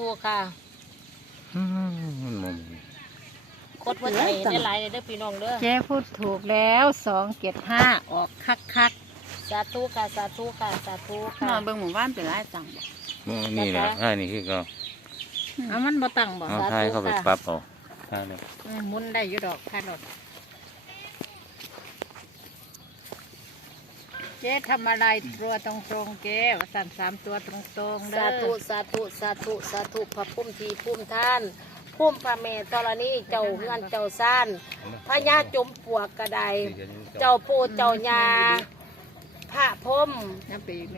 ธุค่ะอืมมันกดหัวใจได้หลายๆเด้อพี่น้องเด้อเจ๊พูดถูกแล้วสองเจ็ดห้าออกคักคักสาธุค่ะสาธุค่ะสาธุนค่ะอนเบิ่งหมู่บ้านเป็นไรจังบ่มันนี่แหละท่านี่คือก็เอามันบ่ตั้งบ่เอาท้ายเข้าไปปรับเอาท่าเลยอืมหมุนได้อยู่ดอกค่ารถ เจ๊ทำอะไรตัวตรงตรงๆเจ๊ว่าสั่นสามตัวตรงตรงๆเด้สาธุสาธุสาธุสาธุพระพุ่มทีพุ่มท่านพุ่มพระเมตตรณีเจ้าเงินเจ้าซ่านพญาจมปวกกระไดเจ้าปูเจ้ายาพระพรหมนับไปอีกไหม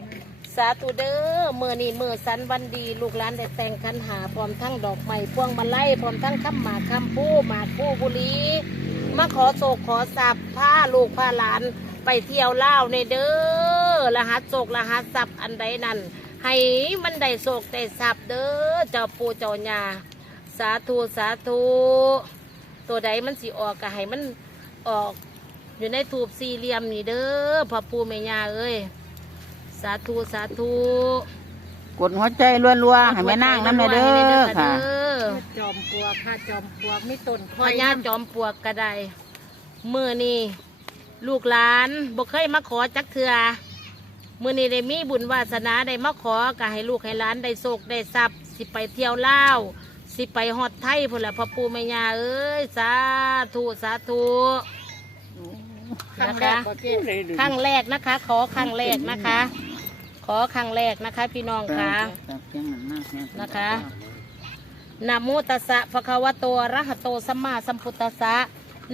สาธุเด้อมือนี่มือสันวันดี ลูกหลานได้แต่งคันหาพร้อมทั้งดอกไม้พวงมาลัยพร้อมทั้งคำหมากคำผู้หมากผู้บุรีมาขอโศกขอสับผ้าลูกผ้าหลาน ไปเที่ยวเล่าวในเด้อรหัสโศกรหัสสับอันใดนั้น ให้มันได้โศกได้สับเด้อเจ้าปู่เจ้าย่าสาธุสาธุตัวใดมันสิออกก็ให้มันออกอยู่ในถูบสี่เหลี่ยมนี่เด้อพ่อปู่แม่ย่าเอ้ยสาธุสาธุ กดหัวใจรัวๆให้แม่นางน้ำในเด้อค่ะเด้อจอมปลวกค่ะจอมปลวกมีต้นพ่อญาติจอมปลวกกระไดมือนี่ ลูกหลานบ่เคยมาขอจักเถื่อมือนี่ได้มีบุญวาสนาได้มาขอก็ให้ลูกให้หลานได้โศกได้ทรัพย์สิไปเที่ยวลาวสิไปฮอดไทยพุ่นละพ่อปู่แม่ย่าเอ้ยสาธุสาธุครั้งแรกบ่เจ๊ครั้งแรกนะคะ ขอครั้งแรกนะคะ ขอครั้งแรกนะคะ พี่น้องค่ะนะคะ นะโมตัสสะภะคะวะโตอะระหะโตสัมมาสัมพุทธัสสะ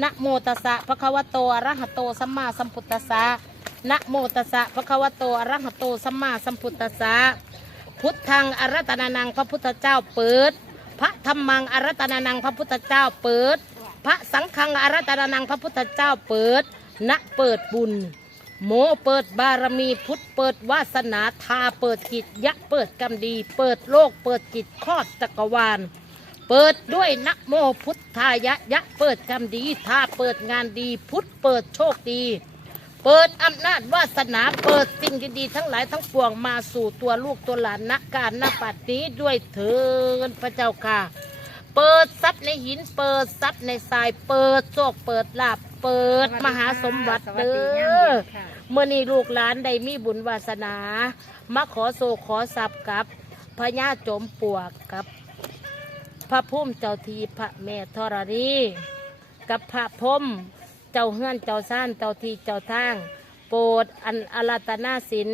นะโมตัสสะภะคะวะโตอะระหะโตสัมมาสัมพุทธัสสะนะโมตัสสะภะคะวะโตอะระหะโตสัมมาสัมพุทธัสสะพุทธังอรัตนานังพระพุทธเจ้าเปิด พระธรรมังอรัตนานังพระพุทธเจ้าเปิด พระสังฆังอรัตนานังพระพุทธเจ้าเปิดณเปิดบุญ โมเปิดบารมีพุทธเปิดวาสนาทาเปิดกิจยะเปิดกรรมดี เปิดโลกเปิดกิจครอบจักรวาล เปิดด้วยนะโมพุทธายะยะเปิดกรรมดีทาเปิดงานดี พุทธเปิดโชคดี เปิดอำนาจวาสนาเปิดสิ่งดีๆทั้งหลายทั้งปวงมาสู่ตัวลูกตัวหลานนักการนักปัดนี้ด้วยเถินพระเจ้าค่ะ เปิดทรัพย์ในหินเปิดทรัพย์ในทรายเปิดโชคเปิดลาบเปิดมหาสมบัติเด้อเมื่อนี้ลูกหลานได้มีบุญวาสนา มาขอโศกขอสับกับพญาจมปวกกับ พระพุ่มเจ้าทีพระแม่ธรณีกับพระพรมเจ้าเฮือนเจ้าซ่านเจ้าทีเจ้าทาง โปรดอันอารัตนาศิล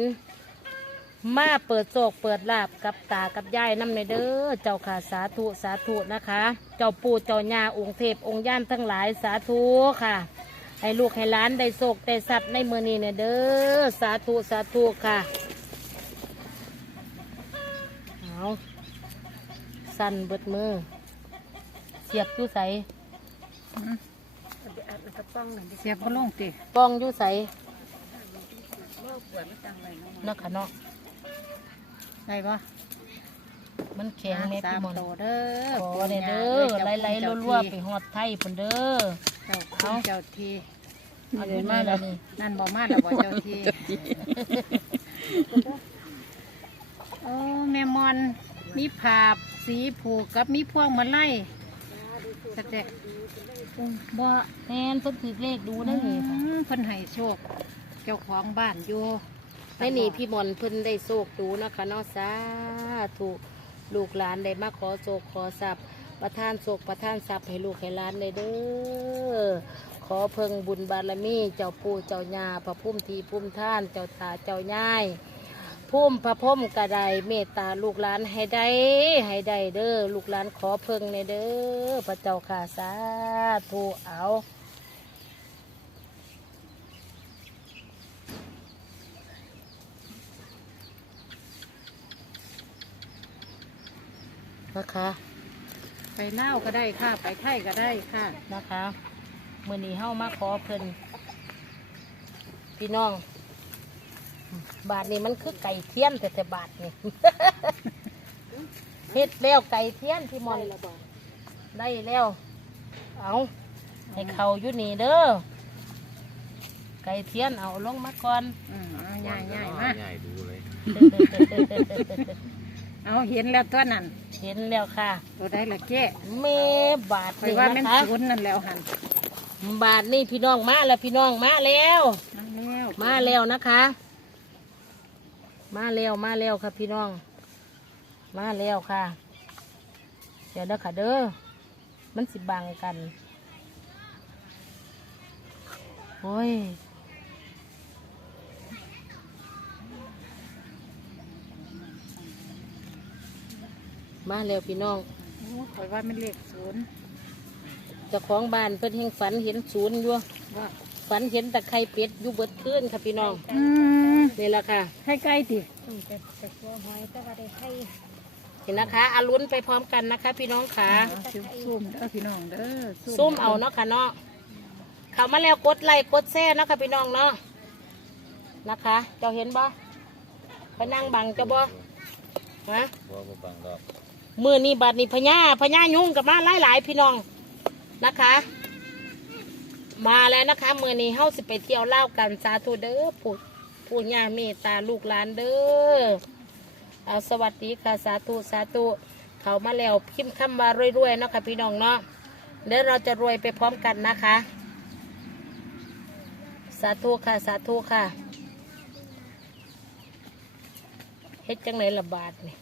มาเปิดโศกเปิดลาบกับตากับยายน้ำในเด้อเจ้าค่ะสาธุสาธุนะคะ เจ้าปู่เจ้าย่าองค์เทพองค์ย่านทั้งหลายสาธุค่ะ ให้ลูกให้หล้านได้โศกได้ทรัพย์ในมือนี้เนี่ยเด้อสาธุสาธุค่ะเอา สั่นเบิดมือ เสียบอยู่ใสเสียบก็ลงติป้องอยู่ใสนักขะเนาะได้ปะมันแข็งแม่สาพี่มมอนโตเด้อขอเนี่ยเด้อไล่ๆรัวๆไปหอดไทยพุ่นเด้อเจ้าคุณเจ้าทีเอาอยู่นี่แล้วนี่นั่นบอกมาแล้วบอกเจ้าทีโอ้แม่มอน มีผาบสีผูกกับมีพวงมาไล่สเตะบ่แม่นเพิ่นถือเลขดูได้นี่ค่ะอืมเพิ่นให้โชค เจ้าของบ้านอยู่ให้นี่พี่มอนเพิ่นได้โศกดูนะคะเนาะสาธุลูกหลานได้มาขอโศกขอทรัพย์ประทานโศกประทานทรัพย์ให้ลูกให้หลานได้เด้อขอเพิ่งบุญบารมี เจ้าปู่เจ้าย่าพระพุ่มทีพุ่มท่าน เจ้าตาเจ้าย่าย พุ่มพระพรหมกระไดเมตตาลูกหลานให้ได้ให้ได้เด้อลูกหลานขอเพิ่งในเด้อพระเจ้าค่ะสาธุเอานะคะไปเล่าวก็ได้ค่ะ ไปไข่ก็ได้ค่ะนะคะ มื่อนี้เฮามาขอเพิ่นพี่น้อง บาทนี้มันคือไก่เทียนแต่แต่บาทนี่ เฮ็ดแล้วไก่เทียนพี่มอนได้แล้ว เอาให้เขาอยู่นี่เด้อไก่เทียนเอาลงมาก่อนอืมเอาง่ายง่ายๆมาง่ายดูเลยเอาเห็นแล้วตัวนั้นเห็นแล้วค่ะตัวใดละเจ๊เมบาทคหอยนึ่งว่านะแม่นคะศูนย์นั่นแล้วหันบาทนี่พี่น้องมาแล้วพี่น้องมาแล้วนั่นแล้วมาแล้วนะคะ มาแล้วมาแล้วค่ะพี่น้อง มาแล้วค่ะ เดี๋ยวเด้อค่ะเด้อ มันสิบังกัน โอ้ยมาแล้วพี่น้องโอ้คอยว่ามันเลขศูนย์เจ้าของบ้านเพิ่นแห่งฝันเห็นศูนย์อยู่ว่าฝันเห็นตะไคร่เป็ดอยู่เบิดขึ้นค่ะพี่น้องอืม นี่แหละค่ะ ให้ใกล้ติเห็นนะคะอารุณไปพร้อมกันนะคะ พี่น้องค่ะซุ่มซุ่มเด้อพี่น้องเด้อซุ่มเอาเนาะค่ะเนาะเข้ามาแล้วกดไลค์กดแชร์เนาะค่ะพี่น้องเนาะนะคะ เจ้าเห็นบ่ไปนั่งบังเจ้าบ่ฮะบ่บ่บังดอกมือนี่บัดนี่พญาพญายุงกับมาหลายหลายๆพี่น้องนะคะ มาแล้วนะคะมือนี้เฮาสิไปเที่ยวเล่าวกันสาธุเด้อผู้ ผู้ย่าเมตตาลูกหลานเด้อเอาสวัสดีค่ะสาธุสาธุเขามาแล้วพิมพ์คำว่ารวยๆเนาะค่ะพี่น้องเนาะเดี๋ยวเราจะรวยไปพร้อมกันนะคะ สาธุค่ะสาธุค่ะเฮ็ดจังไหนละบาทนี่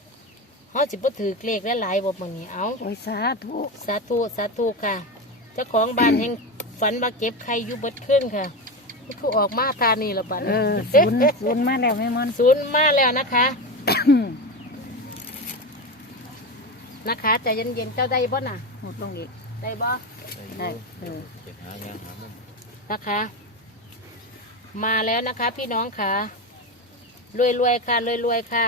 เฮาสิบ่ถือเลขหลายๆบ่มื้อนี้เอาโอ้ยสาธุสาธุสาธุค่ะเจ้าของบ้านแห่งฝันมาเก็บไข่อยู่เบิดขึ้นค่ะ นี่คือออกมาตานี่ละบัดเออศูนย์ศูนย์มาแล้วแม่มอน ศูนย์มาแล้วนะคะ นะคะใจเย็นๆเจ้าได้บ่น่ะ หมดลงอีก ได้บ่ได้เออเก็บหางยังหามุมนะคะ มาแล้วนะคะพี่น้องค่ะรวยๆค่ะรวยๆค่ะ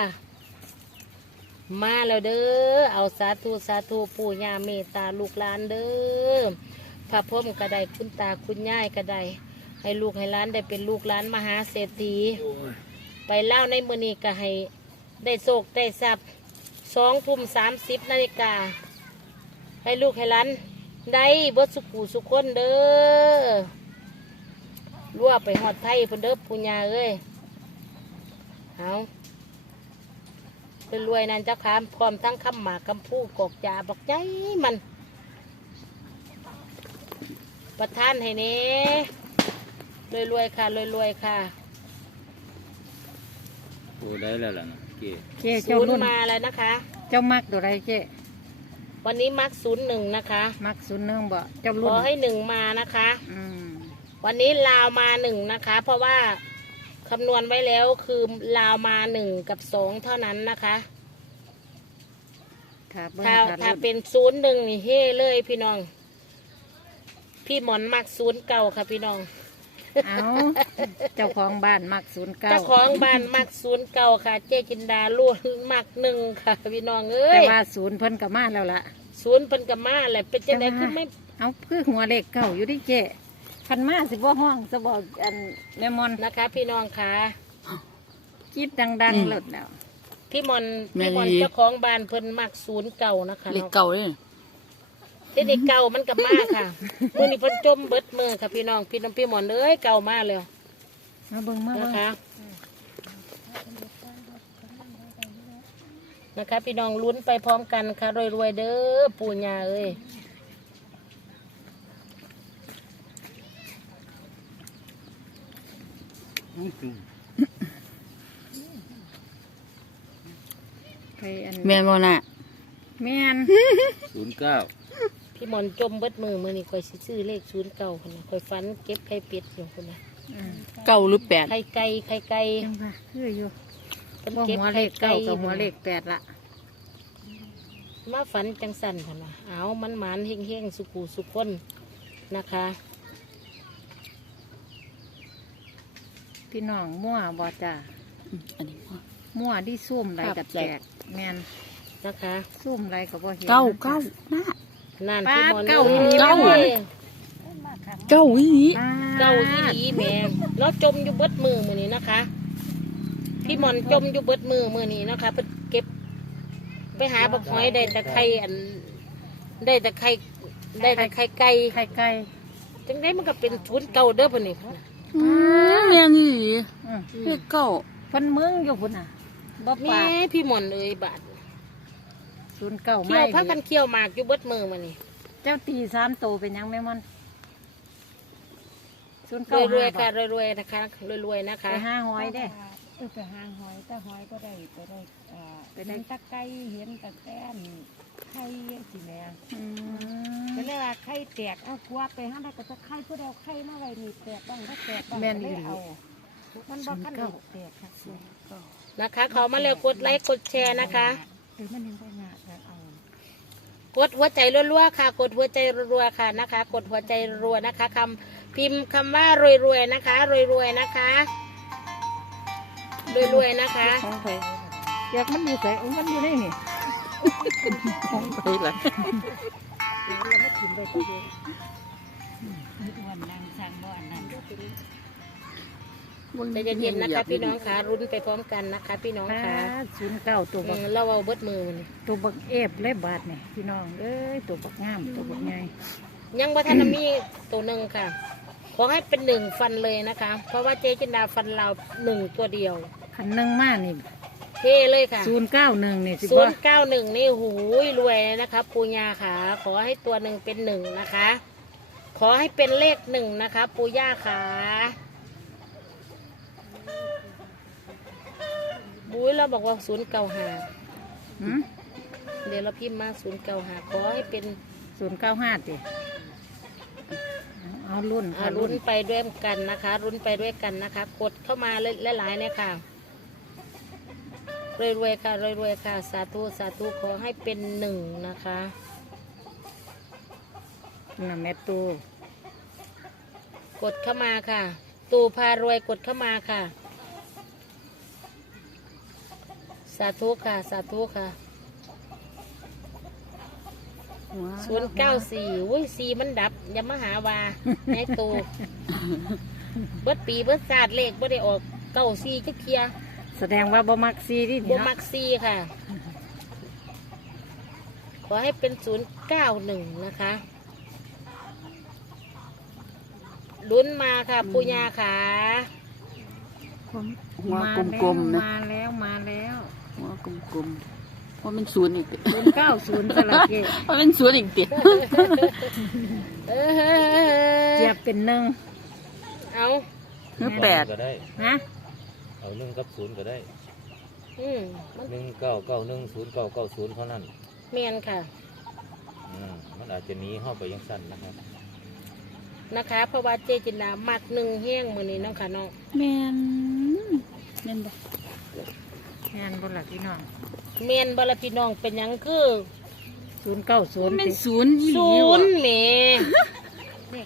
มาแล้วเด้อเอาสาธุสาธุปู่ย่าเมตตาลูกหลานเด้อพระพ่อมกระไดคุณตาคุณย่ายกระได ให้ลูกให้ล้านได้เป็นลูกหลานมหาเศรษฐี ไปเล่าในมือนี้ก็ให้ได้โศกได้ทรัพย์สองทุ่มสามสิบนาฬิกา ให้ลูกให้ล้านได้บดสุขูสุขคนเด้อรั่วไปหอดไทยพิ่นเด้อปุญญาเอ้ยเอาเป็นรวยนั่นเจ้าคามพร้อมทั้งคำหมากคำพูดกอกจาบอกใจมัน ประทานให้เน่ รวยๆค่ะรวยๆค่ะปูได้แล้วล่ะนะเก้เจ๊ศูเจ้านรุ่ย์นมาแล้วนะคะ เจ้ามักตัวใดเจ๊วันนี้มักศูนย์หนึ่งนะคะมักศูนย์หนึ่งบ่เจ้าขรุ่นอให้หนึ่งมานะคะ อืมวันนี้ลาวมาหนึ่งนะคะ เพราะว่าคำนวณไว้แล้วคือลาวมาหนึ่งกับสองเท่านั้นนะคะถ้าเบิ่งถ้าถ้าถ้ารุ่นเป็นศูนย์หนึ่งนี่เฮ่เลยพี่น้อง พี่หมอนมักศูนย์เก่าค่ะพี่น้อง เอาเจ้าของบ้านมักศูนย์เก้าเจ้าของบ้านมักศูนย์เก่าค่ะ เจ๊จินดาล้วนมักหนึ่งค่ะพี่น้องเอ้แต่ยว่าศูนย์เพิ่นก็มาแล้วล่ะ ศูนย์เพิ่นกับมาแหละเป็นจังไดคือไม่เอาคือหัวเลขเก่าอยู่ที่เจ๊คันมาสิบ่ห้องจะบอกอันแม่มอนนะคะ พี่น้องค่ะ คิดดังๆหลดแล้ว พี่มอนแม่พี่มอนลี เจ้าของบ้านเพิ่นมักศูนย์เก่านะคะเล็กเก่าเลย เด็กเก่ามันกับมาค่ะมือนี้เพิ่นจมเบิดมือค่ะพี่น้องพี่น้องพี่มอนเอ้ยเก่ามาแล้วมาเบิ่งมานะเบิ่งคะนะคะ พี่น้องลุ้นไปพร้อมกันค่ะรวยๆเด้อปู่ย่าเอ้ยใครอันแม่นบ่น่ะแม่น ศูนย์เก้า พี่มอนจมเบิดมือมือนี้คอยสิซื้อเลขศูนย์เก่าคนนะคอยฟันเก็บไข่เป็ดอยู่คนนะอืมเก้าหรือแปดไข่ไก่ไข่ไก่จังว่าคืออยู่เพิ่นบ่เก็บหัวเลไข่ขไก่เก้ากับหัวเลขแปดละมาฝันจังสันค่ะนะเอามันหมานเฮงเฮงๆสุขูสุขคนนะคะ พี่น้องมั่วบ่จ้าอืมอันนี้พ่อมั่วที่ซุ่มไรครับกับแจแตกกแม่นนะคะซุ่มไรกับบ่เห็นเก้าเก้าน่ะ นั่นปาดพี่มอนเก้าอ้ยอีหลีเก้าอ้ยเก้าอีนี้ปดเก้าอีหลีแม่แล้วจมอยู่เบิดมือมือนี้นะคะ พี่มอนจมอยู่เบิดมือมือนี้นะคะเพิ่นเก็บ ไปหาบักหอยได้แต่ไข่อัน ได้แต่ไข่ได้แต่ไข่ไก่ไข่ไก่จังได้มันก็เป็นชุนเก่าเด้อพุ่นนี่อืมแม่นอี่อืมเลขเก้าเพิ่นเมืองอยู่พุ่นน่ะบ่แม่ปากพี่มอนเอ้ยบาท ศูนย์เก้าเคี่ยวพักไม่กันเคี่ยวหมากอยู่เบิดมือมานี่เจ้าตีสามโตเป็นหยังแม่มันศูนย์รเก้ารวยๆค่ะรวยๆนะคะรวยๆนะคะ ไปห้าหอยเด้ เออไปหางหอยแต่หอยก็ได้ไปได้อ่าไปได้ เห็นตะไคร้เห็นตะแตนไข่สิแม่อืก็มเลยว่าไข่แตกเอากวาดไปห้างได้ก็จะไข่ผู้เดียวไข่มาไว้นี่แตกบ้างถ้าแตกบ้างแม่นก็อีเลยหลีเอามันบ่คันได้แตกค่ะนะคะเขามาแล้วกดไลค์กดแชร์นะคะเออมันยังไปงาแล้วเอา กดหัวใจรัวๆค่ะ กดหัวใจรัวๆค่ะนะคะ กดหัวใจรัวๆนะคะคำพิมพ์คำว่ารวยๆนะคะรวยๆนะคะรวยๆนะคะของไปอยากมันอยู่ใส่มันอยู่ในนี่ของไปละแล้วมันถิ่มไปตัวเดียวอ้วนนางสร้างบ่อนนั้น ใจเย็นๆนะคะพี่น้องค่ะรุ้นไปพร้อมกันนะคะ พี่น้องค่ะศูนย์เก้าตัวอืบักมเราเอาเบิดมือนี่ตัวบักเอฟเลยบาทเนี่ยพี่น้องเอ้ยตัวบักงามตัวบักใหญ่ยังว่าท่านมีตัวหนึ่งค่ะ ขอให้เป็นหนึ่งฟันเลยนะคะ เพราะว่าเจ๊จินดาฟันเราหนึ่งตัวเดียวขันหนึ่งมานี่เท่เลยค่ะศูนย์เก้าหนึ่งนี่สิศูบ่นย์เก้าหนึ่งนี่หูยรวยนะคะปูญาค่ะ ขอให้ตัวหนึ่งเป็นหนึ่งนะคะ ขอให้เป็นเลขหนึ่งนะคะ ปูย่าค่ะ บุ้ยเราบอกว่าศูนย์เก้าหาหืมเดี๋ยวเราพิมพ์มาศูนย์เก้าหาขอให้เป็นศูนย์เก้าห้าติเอารุ่นอ่าค่ะรุ้รุ่นนไปด้วยกันนะคะ รุ้นไปด้วยกันนะคะ กดเข้ามาหลายๆเนี่ยค่ะรวยๆค่ะรวยๆค่ะ สาธุสาธุขอให้เป็นหนึ่งนะคะ น่ะแม่ตูกดเข้ามาค่ะ ตูพารวยกดเข้ามาค่ะ สาธุค่ะ สาธุค่ะศูนย์เก้าสี่อุ้ยสี่มันดับอยามาหาวาในตูเบิดปีเบิดศาสตร์เลขบ่ได้ออกเก้าสี่จะเคลียร์แสดงว่าบ่มักซีดิบ่เนาะมักสี่ค่ะ ขอให้เป็นศูนย์เก้าหนึ่งนะคะลุ้นมาค่ะปุญญาค่ะ หัวกลมๆนะ มาแล้วมาแล้ว หัวกลมๆว่าเป็นศูนย์อีกติศูนย์เก้าศูนย์สลับเกตว่าเป็นศูนย์อีกติเออเจียบเป็นหนึ่งเอาหรือแปดก็ได้ฮะเอาหนึ่งกับศูนย์ก็ได้อืมมันหนึ่งเก้าเก้าหนึ่งศูนย์เก้าเก้าศูนย์เท่านั้นเมียนค่ะอืมมันอาจจะหนีเข้าไปยังสั้นนะครับ นะคะเพราะว่าเจจินดามักหนึ่งแห้งมือนี้เน้องค่ะน้องแม่นแม่นบ่ งานบนหลักพี่น้องเมียนบารพี่น้องเป็นหยังคือศูนย์เก้าศูนย์เป็นศูนย์อีหลีศูว่ะนย์เม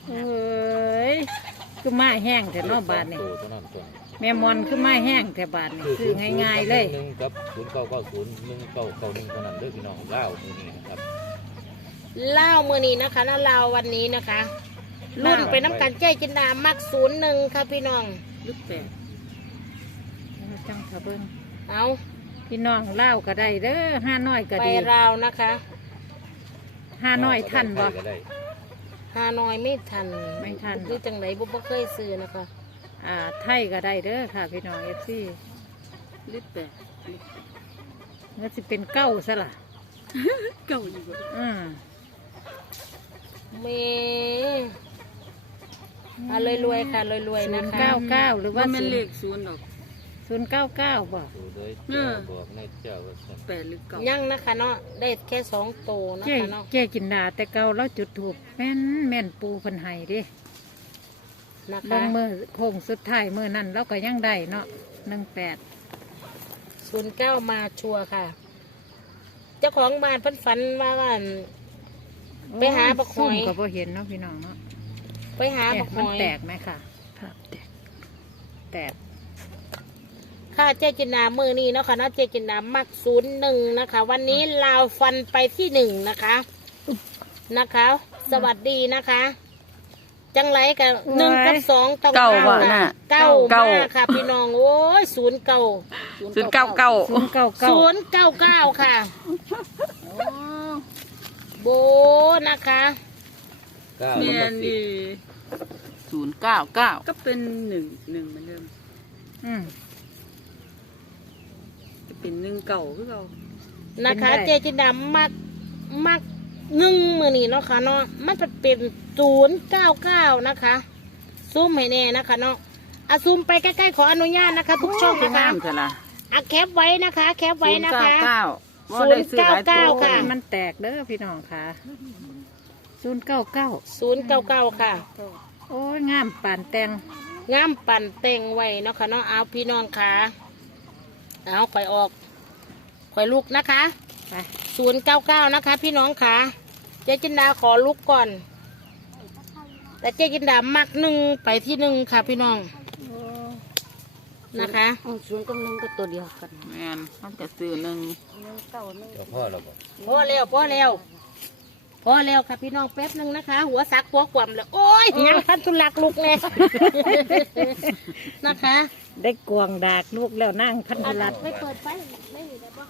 เอ้ยคือมาแห้งแต่เนอกบาทนี่ตัวเท่านั้นตัวแม่มอนคือมาแห้งแต่บาทนี่คือง่ายๆเลยหนึ่งกับศูนย์เก้าเก้าศูนย์หนึ่งเก้าเก้าหนึ่งเท่านั้นเด้อพี่น้องเล่ามือนี้นะครับเล่ามือนี้นะคะนะเล่าวันนี้นะคะรุ่นไปน้ำกันเจจินดามักศูนย์หนึ่งค่ะพี่น้องหรือแปดจังเถอะเบิ่ง เอาพี่น้องเล่าวก็ได้เด้อห้าน้อยก็ไปดีราวนะคะห้าน้อยท่านบ่ ก็ได้ฮานอยไม่ทันไม่ทัน คือจังไหนบุบเคยซื้อนะคะ อ่าไทยก็ได้เด้อค่ะพี่น้องเอฟซีหรือแปดเมื่อสิเป็นเก้าซะล่ะเก้าอยู่บ่อืมเมอะรวยๆค่ะรวยๆศูนะนย์คะ เก้าเก้าหรือว่าว่าแม่นศูนเลย์ขศูนย์ดอก ศูนย์เก้าเก้าบ่ดูเลยเอเจ้าอบอกในเจ้าว่าซั่นแปดหรือเก้ายังนะคะเนาะได้แค่สองโตวนะเจ๊คะเนาะเจ๊กินดาแต่เก่าแล้วจุดถูกแม่นแม่นปูเพันไห้เดินะลคะงมือโค้งสุดท้ายมือนั่นเราก็ยังได้เนาะหนึ่งแปดศูนย์เก้ามาชัวร์ค่ะ เจ้าของบ้านเพิ่นฝันว่าว่า ไปหาบักหอย ซุ่มก็บ่เห็นเนาะพี่น้องเนาะไปหาบักหมันอยแตกไหมค่ะภาพแตกแตก ค่ะเจ๊จินดามือนี้เนาะค่ะเนาะเจ๊จินดามักศูนย์หนึ่งนะคะ วันนี้ลาวฟันไปที่หนึ่งนะคะนะคะ สวัสดีนะคะ จังไรกับหนึ่งกับสองต้องเก้าว่ะค่ะน่ะเก้าเก้า มากค่ะ พี่น้องโอ้ยศูนย์เก้าศูนย์เก้าเก้าศูนย์เก้าเก้าศูนย์เก้าเก้าค่ะโบนะคะเก้าแม่แล้วก็นสิดีบศูนย์เก้าเก้าก็เป็นหนึ่งหนึ่งเหมือนเดิมอืมจะ เป็นหนึ่งเก่าคือเรานะคะเป็นได้เจจินดามักมักหนึ่งมือนี้เนาะค่ะเนาะมันเป็นศูนย์เก้าเก้านะคะซูมให้แน่นะคะเนาะอะซูมไปใกล้ๆขออนุญาตนะคะ ทุกช่องคืนะอคะงามเถอะล่ะอะแคปไว้นะคะ แคปไว้นะคะเก้าบ่ได้ซื้อหลายตัว099ค่ะ มันแตกเด้อพี่น้องค่ะศูนย์เก้าเก้าศูนย์เก้าเก้าค่ะ โอ้ยงามป่านแตงงามปั่นเต็งไว้เนาะค่ะเนาะเอาพี่น้องค่ะ เอาข่อยออกข่อยลุกนะคะไปศูนย์เก้าเก้านะคะ พี่น้องค่ะ เจ๊จินดาขอลุกก่อน แต่เจ๊จินดามักหนึ่งไปที่หนึ่งค่ะพี่น้องนะคะศูนย์กับหนึ่งก็ตัวเดียวกันแม่นมันจะซื้อหนึ่งเจ้าพ่อเราบอกพอแล้วพอแล้วพอแล้วค่ะพี่น้องแป๊บหนึ่งนะคะ หัวซักหัวกวมเลยโอ้ยยังพันธุลักลุกแล้วนะคะ ได้กวงดากลูกแล้วนั่งพันธุรัตน์ไม่เปิดไฟไม่มีแล้วปะ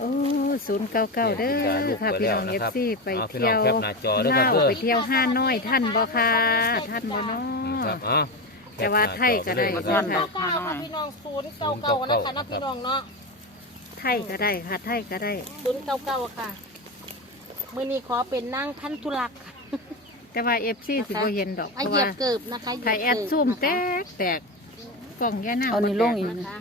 โอ้ศูนย์เก้าเก้าเด้อค่ะพี่น้องเอฟซีไปอาพี่เที่น้ยองวแคปหน้าจอด้วยคเล่ารับเด้อไปเที่ยวห้าน้อยท่านบ่ค่ะท่านบ่เนาครับะอะแต่ว่าไทยก็ได้แคปหศูน้านย์จอเก้าเก้าค่ะพี่น้องศูนย์เก้าเก้านะคะนะพี่น้องเนาะไทยก็ได้ค่ะ ไทยก็ได้ศูนย์เก้าเก้าค่ะมือนี้ขอเป็นนั่งพันธุลักษ์ค่ะแต่ว่าเอฟซีสิบ่เห็นดอกเพอะราะเหยียว่าบเกิบนะคะเหยียบถ่ายแอดเกิบซูมนะคะแตกแตก กล่องแย่นั่งเอานี่ลงอีกนะคะ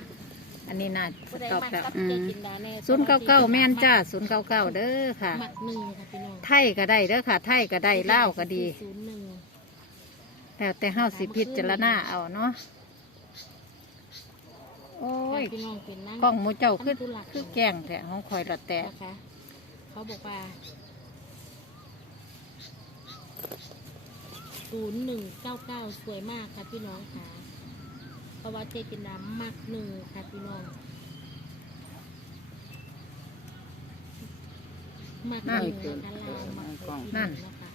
อันนี้น่าผู้ใดตอบมักแล้วกับอืมเจจินดาแน่ศูนย์เก้าเก้าแม่นจ้าศูนย์เก้าเก้าเด้อค่ะ มักหนึ่งค่ะพี่น้องไทยก็ได้เด้อค่ะ ไทยก็ได้เล่าวก็ดี ศูนย์หนึ่งแล้วแต่เฮาสิพิจารณาเอาเนาะโอ้ยพี่น้องเป็นนั่งกล้องหมูเจ้าคือพันธุลักษ์คือแกล้งแต่ของคอยละแตกนะคะเขาบอกว่าศูนย์หนึ่งเก้าเก้าสวยมากค่ะพี่น้องค่ะ เพราะว่าเจจินดามักหนึ่งค่ะพี่น้องมักหนึ่งนะคะลาวมักไปที่หงนะคะ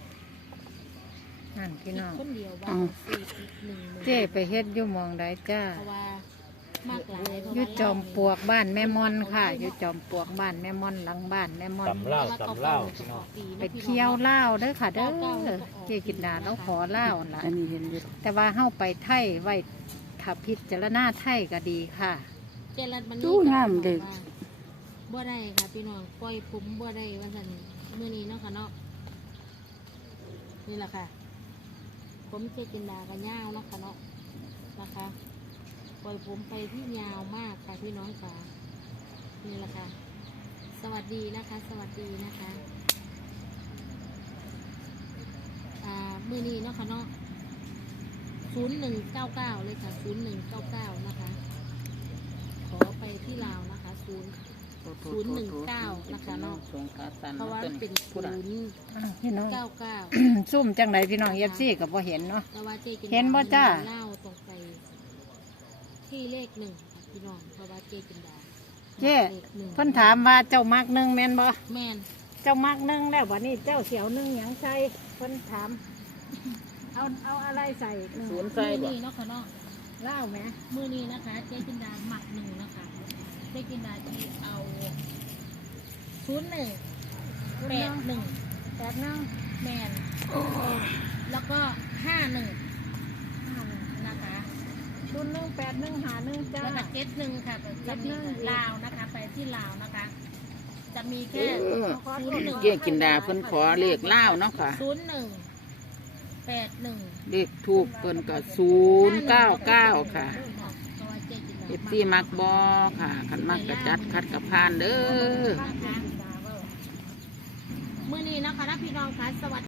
นั่นพี่น้อง คนเดียวว่าอ้าวสี่สิบหนึ่งหนึ่งเจ้ไปเฮ็ดอยู่หมองใดจ้าเพราะว่ามากหลายเพราะอยู่ว่าจอมปลวกบ้านแม่มอนค่ะอยู่จอมปลวกบ้านแม่มอนหลังบ้านแม่มอน ตำเล่าตำเล่าพี่น้องไปเที่ยวเล่าวเด้อค่ะเด้อเจกินดาเราขอเล่าวล่ะอันนี้เห็นอยู่แต่ว่าเฮาไปไทยไว้ ถ้าพิจารณาไทยก็ดีค่ะ เจรัญมันดูงามเด็ก บ่ได้ค่ะพี่น้องปล่อยผมบ่ได้ว่าสันมื้อนี้เนาะค่ะเนาะนี่แหละค่ะ ผมเจกินดากันยาวเนาะค่ะเนาะนะคะปล่อยผมไปที่ยาวมากค่ะพี่น้องค่ะนี่แหละค่ะ สวัสดีนะคะ สวัสดีนะคะอ่ามือนี้เนาะค่ะเนาะ ศูนย์หนึ่งเก้าเก้าเลยค่ะศูนย์หนึ่งเก้าเก้านะคะ ขอไปที่ลาวนะคะศูนย์ศูนย์หนึ่งเก้านะคะเนาะสงขาสันเพราะว่าเป็นผู้ศูใดนย์อ้าวพี่น้องเก้าเก้าซุ่มจังไดพี่น้องเอฟซีก็บ่เห็นเนาะแต่ว่าเจกินเห็นบ่จ้าเล่าตรงไป ที่เลขหนึ่งค่ะพี่น้องเพราะว่าเจกินดาเจ้เลขหนึ่งเพิ่นถามว่าเจ้ามักหนึ่งแม่นบ่แม่นเจ้ามักหนึ่งแล้ววันนี้เจ้าเสียวหนึ่งหยังใส่เพิ่นถาม เอาเอาอะไรใส่หนึ่งศูนย์มืใส่อบ่ นี้เนาะค่ะเนาะเล่าไหมมือนี้นะคะเจกินดาหมักหนึ่งนะคะเจกินดาที่เอาศูนย์หนึ่งแปดหนึ่งแปดหนึ่งแมนแล้วก็ห้าหนึ่งนะคะศูนย์หนึ่งแปดหนึ่งหาหนึ่งจ้า แล้วก็เจ็ดหนึ่งค่ะแต่จะมีเจ็ดหนึ่งลาวนะคะ ไปที่ลาวนะคะ จะมีแค่เออ ศูนย์หนึ่งเกี่ยกินดาเพิ่นขอเลขเล่าวเนาะค่ะ ศูนย์หนึ่ง แปดหนึ่งเลขทูบเพิ่นก็ศูนย์เก้าเก้าค่ะเอฟซีมักบอค่ะขันมักกระจัดคัดกับพานเด้อนะคะมื่อนี้นะคะนะพี่น้องคะสวัสดี